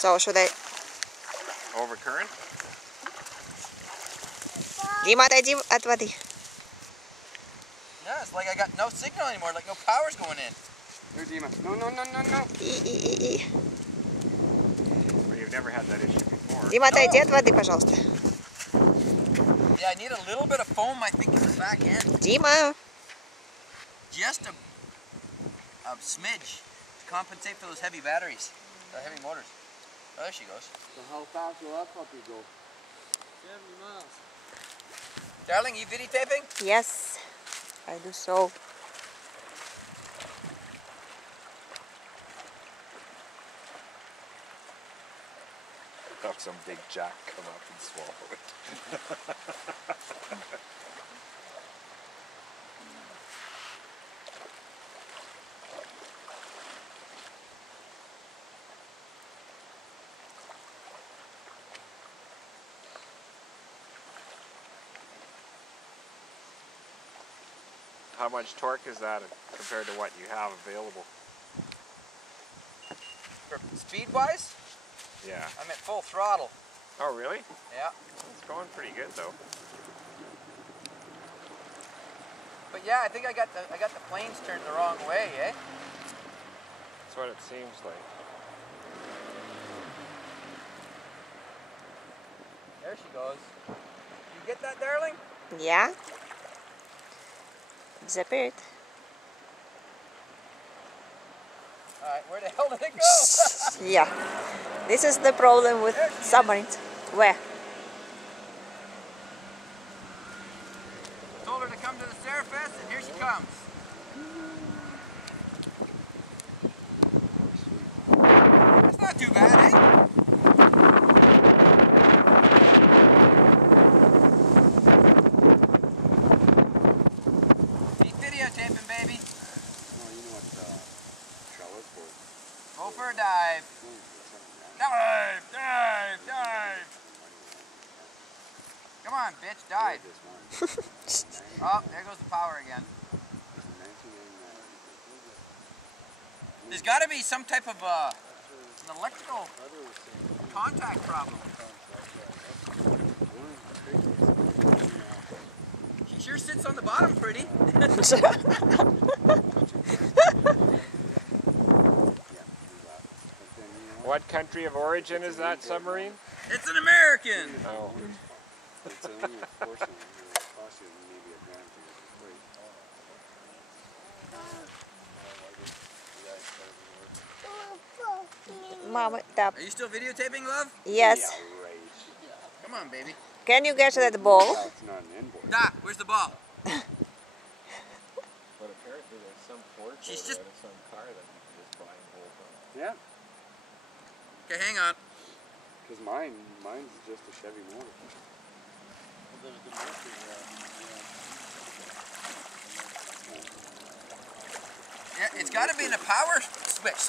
So should I... Overcurrent? Дима, отойди от воды. Yeah, it's like I got no signal anymore, like no power's going in. Here, Dima. No, no, no, no, no. Well, you've never had that issue before. Дима, отойди от воды, пожалуйста. Yeah, I need a little bit of foam, I think, in the back end. Дима. Just a smidge to compensate for those heavy batteries, the heavy motors. Oh, there she goes. So how fast will that puppy go? 70 miles. Darling, you videotaping? Yes, I do so. Have some big jack come up and swallow it. How much torque is that compared to what you have available? For speed-wise? Yeah. I'm at full throttle. Oh, really? Yeah. It's going pretty good though. But yeah, I think I got the planes turned the wrong way, eh? That's what it seems like. There she goes. You get that, darling? Yeah. Disappeared. Alright, where the hell did it go? Yeah. This is the problem with submarines. Where? Told her to come to the surface, and here she comes. That's not too bad, eh? Keep videotaping, baby. Oh, you know what shell is for? Go for a dive. Dive, dive, dive. Come on, bitch, dive. Oh, there goes the power again. There's got to be some type of an electrical contact problem. She sure sits on the bottom pretty. What country of origin is that submarine? It's an American. Oh. It's only a portion. It will cost you maybe $1,000 to get it free. Mama, tap. Are you still videotaping, love? Yes. Yeah, right. Come on, baby. Can you get that ball? Well, it's not an inboard. Nah, where's the ball? But apparently there's some Ford She's just... some car that you can just buy and hold on. Yeah, Okay, hang on. because mine's just a Chevy motor. Yeah, it's got to be in a power switch.